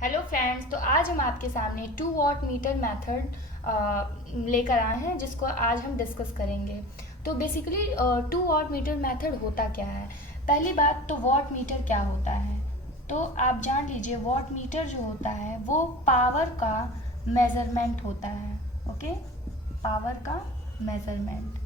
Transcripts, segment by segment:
Hello friends, तो आज हम आपके सामने 2 वॉट मीटर मेथड लेकर आए हैं जिसको आज हम डिस्कस करेंगे। तो बेसिकली 2 वॉट मीटर मेथड होता क्या है। पहली बात तो वॉट मीटर क्या होता है, तो आप जान लीजिए वॉट मीटर जो होता है वो पावर का मेज़रमेंट होता है। ओके, पावर का मेज़रमेंट।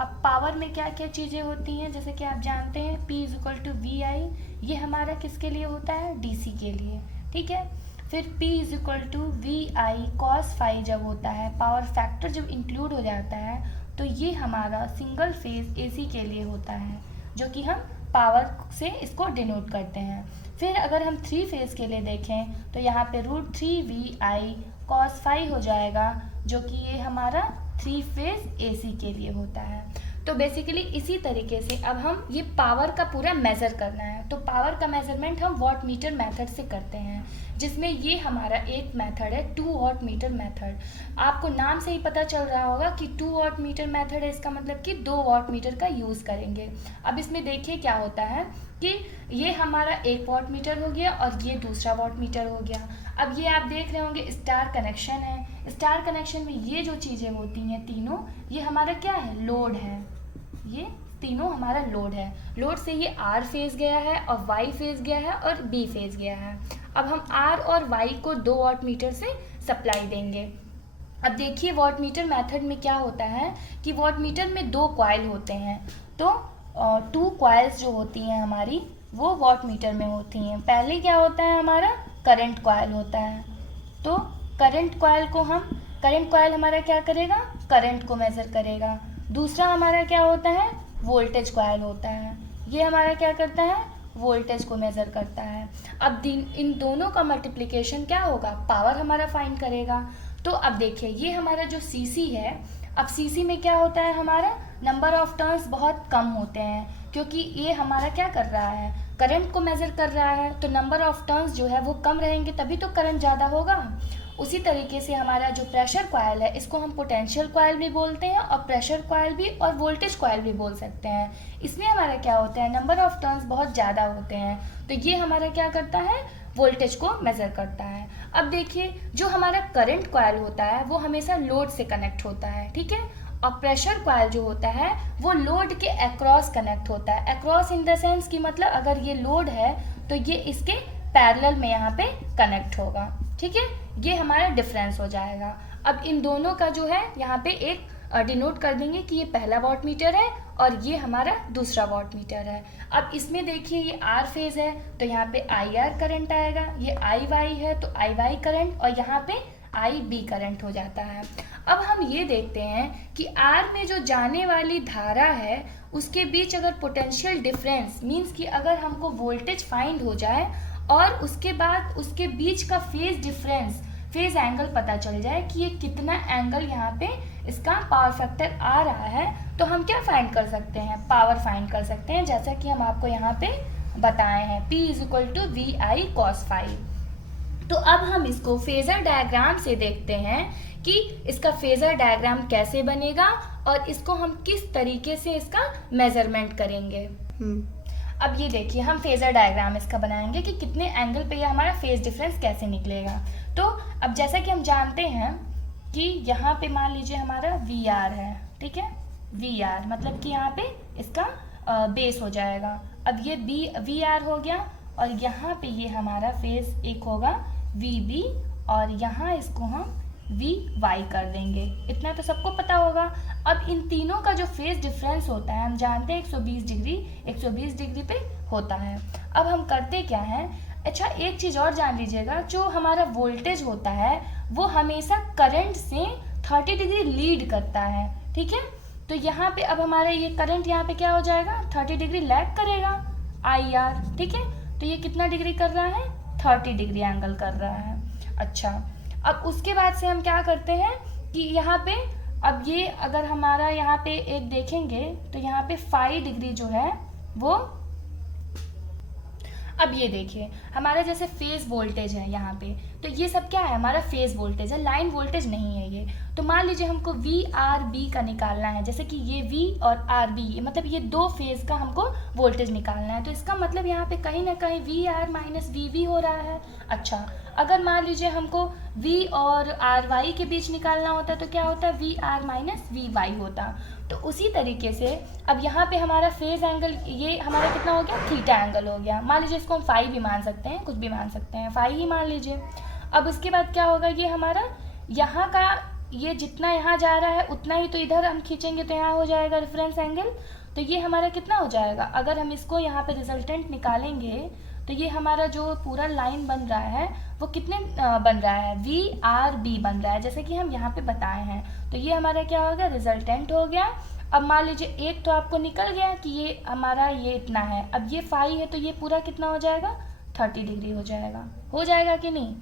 अब पावर में क्या क्या चीज़ें होती हैं, जैसे कि आप जानते हैं P is equal to V I, ये हमारा किसके लिए होता है, डीसी के लिए। ठीक है, फिर P is equal to V I cos phi जब होता है, पावर फैक्टर जब इंक्लूड हो जाता है, तो ये हमारा सिंगल फेज एसी के लिए होता है, जो कि हम पावर से इसको डिनोट करते हैं। फिर अगर हम 3 फेज के लिए देखें तो यहाँ पे √3 VI कॉस फाई हो जाएगा, जो कि ये हमारा 3 फेज एसी के लिए होता है। तो बेसिकली इसी तरीके से अब हम ये पावर का पूरा मेज़र करना है, तो पावर का मेज़रमेंट हम वॉट मीटर मेथड से करते हैं, जिसमें ये हमारा एक मेथड है 2 वॉट मीटर मेथड। आपको नाम से ही पता चल रहा होगा कि 2 वॉट मीटर मेथड है, इसका मतलब कि 2 वॉट मीटर का यूज़ करेंगे। अब इसमें देखिए क्या होता है कि ये हमारा 1 वॉट मीटर हो गया और ये दूसरा वॉट मीटर हो गया। अब ये आप देख रहे होंगे स्टार कनेक्शन है। स्टार कनेक्शन में ये जो चीज़ें होती हैं तीनों, ये हमारा क्या है, लोड है। ये तीनों हमारा लोड है। लोड से ये आर फेज गया है और वाई फेज गया है और बी फेज गया है। अब हम आर और वाई को 2 वॉट मीटर से सप्लाई देंगे। अब देखिए वॉट मीटर मेथड में क्या होता है कि वॉट मीटर में 2 कॉइल होते हैं, तो 2 कॉइल्स जो होती हैं हमारी वो वॉट मीटर में होती हैं। पहले क्या होता है, हमारा करंट कॉइल होता है, तो करंट कॉइल हमारा क्या करेगा, करंट को मेज़र करेगा। दूसरा हमारा क्या होता है, वोल्टेज कॉइल होता है, ये हमारा क्या करता है, वोल्टेज को मेज़र करता है। अब इन दोनों का मल्टीप्लिकेशन क्या होगा, पावर हमारा फाइंड करेगा। तो अब देखिए ये हमारा जो सीसी है, अब सीसी में क्या होता है, हमारा नंबर ऑफ टर्न्स बहुत कम होते हैं, क्योंकि ये हमारा क्या कर रहा है, करंट को मेज़र कर रहा है, तो नंबर ऑफ टर्न्स जो है वो कम रहेंगे तभी तो करंट ज़्यादा होगा। उसी तरीके से हमारा जो प्रेशर कॉइल है, इसको हम पोटेंशियल कॉइल भी बोलते हैं और प्रेशर कॉइल भी और वोल्टेज कॉइल भी बोल सकते हैं। इसमें हमारा क्या होता है, नंबर ऑफ टर्न्स बहुत ज़्यादा होते हैं, तो ये हमारा क्या करता है, वोल्टेज को मेज़र करता है। अब देखिए जो हमारा करंट कॉइल होता है वो हमेशा लोड से कनेक्ट होता है, ठीक है, और प्रेशर कॉइल जो होता है वो लोड के अक्रॉस कनेक्ट होता है। अक्रॉस इन द सेंस कि मतलब अगर ये लोड है तो ये इसके पैरेलल में यहाँ पे कनेक्ट होगा, ठीक है, ये हमारा डिफरेंस हो जाएगा। अब इन दोनों का जो है यहाँ पे एक डिनोट कर देंगे कि ये पहला वॉट मीटर है और ये हमारा दूसरा वॉट मीटर है। अब इसमें देखिए ये आर फेज है तो यहाँ पे आई आर करंट आएगा, ये आई वाई है तो आई वाई करंट, और यहाँ पे आई बी करंट हो जाता है। अब हम ये देखते हैं कि आर में जो जाने वाली धारा है उसके बीच अगर पोटेंशियल डिफरेंस मीन्स कि अगर हमको वोल्टेज फाइंड हो जाए और उसके बाद उसके बीच का फेज डिफरेंस, फेज एंगल पता चल जाए कि ये कितना एंगल यहाँ पे इसका पावर फैक्टर आ रहा है, तो हम क्या फाइंड कर सकते हैं, पावर फाइंड कर सकते हैं, जैसा कि हम आपको यहाँ पे बताए हैं P is equal to V I cos phi. तो अब हम इसको फेजर डायग्राम से देखते हैं कि इसका फेजर डायग्राम कैसे बनेगा और इसको हम किस तरीके से इसका मेजरमेंट करेंगे। अब ये देखिए हम फेजर डायग्राम इसका बनाएंगे कि कितने एंगल पे ये हमारा फेज डिफरेंस कैसे निकलेगा। तो अब जैसा कि हम जानते हैं कि यहाँ पे मान लीजिए हमारा वी आर है, ठीक है, वी आर मतलब कि यहाँ पे इसका बेस हो जाएगा। अब ये वी आर हो गया और यहाँ पे ये हमारा फेज एक होगा वी बी और यहाँ इसको हम वी वाई कर देंगे, इतना तो सबको पता होगा। अब इन तीनों का जो फेज डिफरेंस होता है हम जानते हैं 120 डिग्री पे होता है। अब हम करते क्या है, अच्छा एक चीज़ और जान लीजिएगा, जो हमारा वोल्टेज होता है वो हमेशा करंट से 30 डिग्री लीड करता है, ठीक है। तो यहाँ पे अब हमारा ये करंट यहाँ पे क्या हो जाएगा, 30 डिग्री लैग करेगा आई आर, ठीक है, तो ये कितना डिग्री कर रहा है, 30 डिग्री एंगल कर रहा है। अच्छा अब उसके बाद से हम क्या करते हैं कि यहाँ पे अब ये अगर हमारा यहाँ पे एक देखेंगे तो यहाँ पे 5 डिग्री जो है वो, अब ये देखिए हमारा जैसे फेज वोल्टेज है यहाँ पे, तो ये सब क्या है, हमारा फेज वोल्टेज है, लाइन वोल्टेज नहीं है ये। तो मान लीजिए हमको वी आर बी का निकालना है, जैसे कि ये वी और आर बी, मतलब ये दो फेज का हमको वोल्टेज निकालना है। तो इसका मतलब यहाँ पे कहीं ना कहीं V R minus V V हो रहा है। अच्छा, अगर मान लीजिए हमको वी और आर वाई के बीच निकालना होता तो क्या होता, V R minus V Y होता। तो उसी तरीके से अब यहाँ पे हमारा फेज एंगल ये हमारा कितना हो गया, थीटा एंगल हो गया। मान लीजिए इसको हम फाई भी मान सकते हैं, कुछ भी मान सकते हैं, फाई ही मान लीजिए। अब उसके बाद क्या होगा, ये हमारा यहाँ का ये जितना यहाँ जा रहा है उतना ही तो इधर हम खींचेंगे तो यहाँ हो जाएगा रेफरेंस एंगल। तो ये हमारा कितना हो जाएगा, अगर हम इसको यहाँ पे रिजल्टेंट निकालेंगे तो ये हमारा जो पूरा लाइन बन रहा है वो कितने बन रहा है, वी आर बी बन रहा है, जैसे कि हम यहाँ पे बताए हैं। तो ये हमारा क्या हो गया, रिजल्टेंट हो गया। अब मान लीजिए एक तो आपको निकल गया कि ये हमारा ये इतना है, अब ये फाई है तो ये पूरा कितना हो जाएगा, 30 डिग्री हो जाएगा कि नहीं।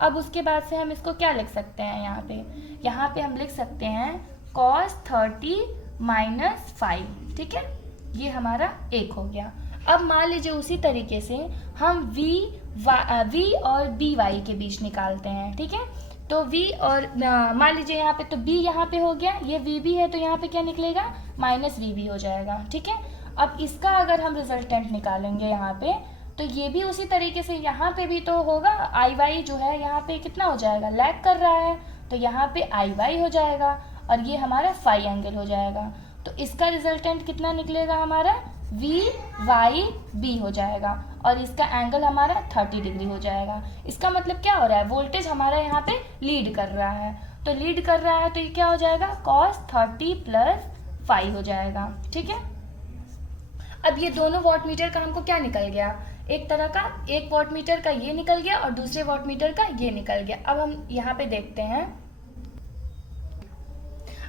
अब उसके बाद से हम इसको क्या लिख सकते हैं, यहाँ पे हम लिख सकते हैं cos 30 माइनस 5, ठीक है, ये हमारा एक हो गया। अब मान लीजिए उसी तरीके से हम v और dy के बीच निकालते हैं, ठीक है। तो v और मान लीजिए यहाँ पे तो b यहाँ पे हो गया, ये vb है तो यहाँ पे क्या निकलेगा, माइनस vb हो जाएगा, ठीक है। अब इसका अगर हम रिजल्टेंट निकालेंगे यहाँ पे तो ये भी उसी तरीके से यहाँ पे भी तो होगा, आई वाई जो है यहाँ पे कितना हो जाएगा, लैग कर रहा है, तो यहाँ पे आई वाई हो जाएगा और ये हमारा फाई एंगल हो जाएगा। तो इसका रिजल्टेंट कितना निकलेगा हमारा, वी वाई बी हो जाएगा और इसका एंगल हमारा 30 डिग्री हो जाएगा। इसका मतलब क्या हो रहा है, वोल्टेज हमारा यहाँ पे लीड कर रहा है, तो लीड कर रहा है तो ये क्या हो जाएगा, cos 30 प्लस 5 हो जाएगा, ठीक है। अब ये दोनों वॉट मीटर का हमको क्या निकल गया, एक तरह का, एक वॉट मीटर का ये निकल गया और दूसरे वॉट मीटर का ये निकल गया। अब हम यहाँ पे देखते हैं,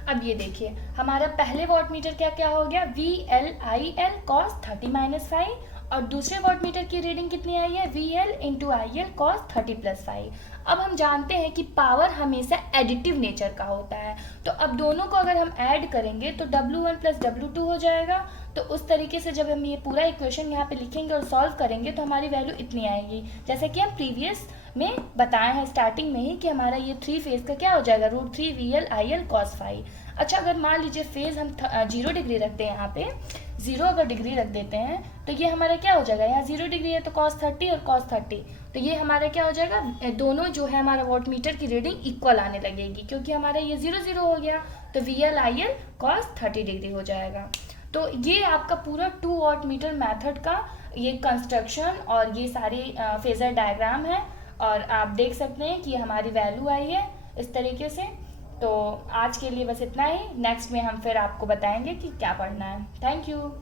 अब ये देखिए हमारा पहले वॉट मीटर क्या क्या हो गया, V L I L cos 30 minus 5, और दूसरे वॉट मीटर की रीडिंग कितनी आई है, V L into I L cos 30 plus 5। अब हम जानते हैं कि पावर हमेशा एडिटिव नेचर का होता है, तो अब दोनों को अगर हम ऐड करेंगे तो W1 प्लस W2 हो जाएगा। तो उस तरीके से जब हम ये पूरा इक्वेशन यहाँ पे लिखेंगे और सॉल्व करेंगे तो हमारी वैल्यू इतनी आएगी, जैसे कि हम प्रीवियस में बताए हैं स्टार्टिंग में ही कि हमारा ये 3 फेज का क्या हो जाएगा, √3 VL IL cos 5। अच्छा, अगर मान लीजिए फेज हम 0 डिग्री रखते हैं, यहाँ पे 0 अगर डिग्री रख देते हैं तो ये हमारा क्या हो जाएगा, यहाँ 0 डिग्री है तो cos 30 और cos 30, तो ये हमारा क्या हो जाएगा, दोनों जो है हमारा वॉट मीटर की रीडिंग इक्वल आने लगेगी, क्योंकि हमारा ये 0 0 हो गया, तो VL IL cos 30 डिग्री हो जाएगा। तो ये आपका पूरा 2 वॉट मीटर मेथड का ये कंस्ट्रक्शन और ये सारी फेजर डायग्राम है, और आप देख सकते हैं कि हमारी वैल्यू आई है इस तरीके से। तो आज के लिए बस इतना ही, नेक्स्ट में हम फिर आपको बताएंगे कि क्या पढ़ना है। Thank you.